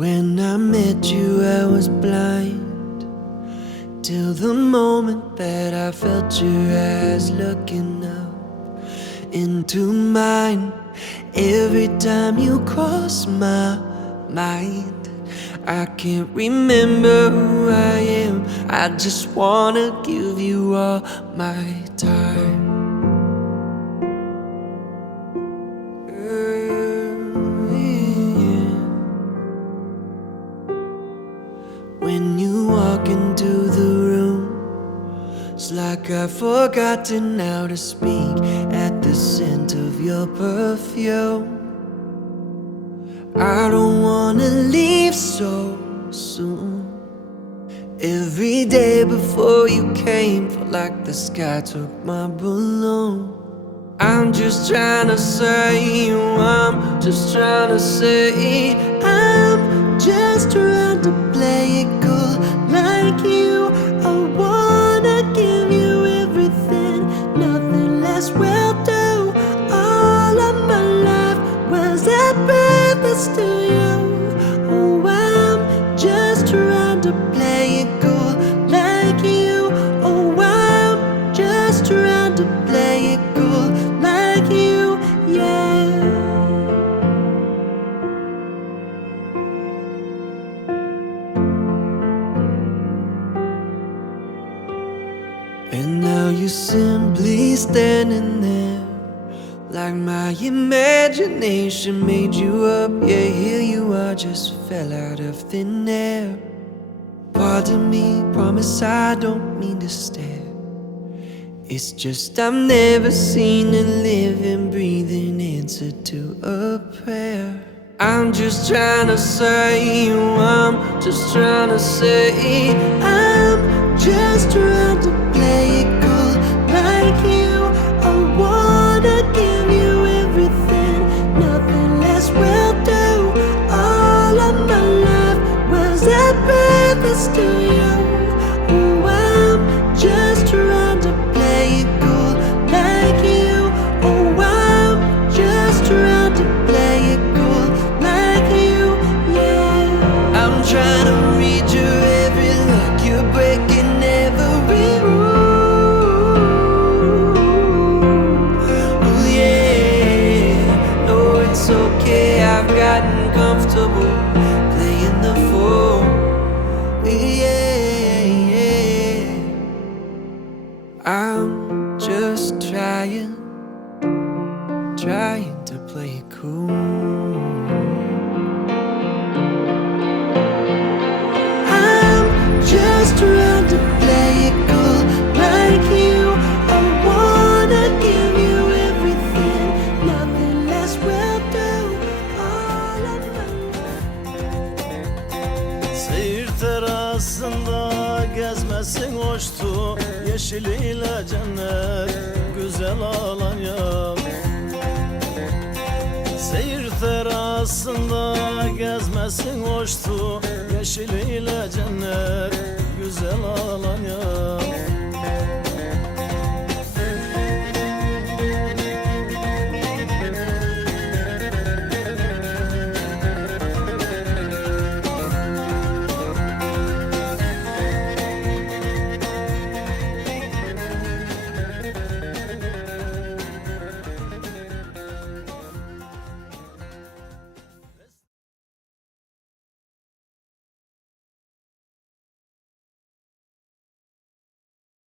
When I met you I was blind, till the moment that I felt your eyes looking up into mine. Every time you cross my mind, I can't remember who I am. I just wanna give you all my time. When you walk into the room, it's like I've forgotten how to speak at the scent of your perfume. I don't wanna leave so soon. Every day before you came, felt like the sky took my balloon. I'm just trying to say you, I'm just trying to say I'm just trying to play it cool like you. I wanna give you everything, nothing less will do. All of my life was a purpose to you. Oh, I'm just trying to play it cool like you. Oh, I'm just trying to play it cool like you, yeah. And now you're simply standing there, like my imagination made you up. Yeah, here you are, just fell out of thin air. Pardon me, promise I don't mean to stare. It's just I've never seen a living, breathing answer to a prayer. I'm just trying to say you, I'm just trying to say I'm just trying to play it cool like you. I wanna give you everything, nothing less will do. All of my life was a purpose to you. Oh, I'm just trying to play it cool like you. Oh, I'm just trying to play it cool like you, yeah. I'm trying to read your every look, you're breaking every rule. Oh yeah, no it's okay, I've gotten comfortable playing the fool. Yeah, yeah. I'm just trying to play it cool. I'm just trying to play it cool like you. I wanna give you everything, nothing less will do. All of my Seyir terasında gezmesin hoştu, yeşiliyle cennet, güzel Alanya. Seyir terasında gezmesin hoştu, yeşiliyle cennet, güzel Alanya.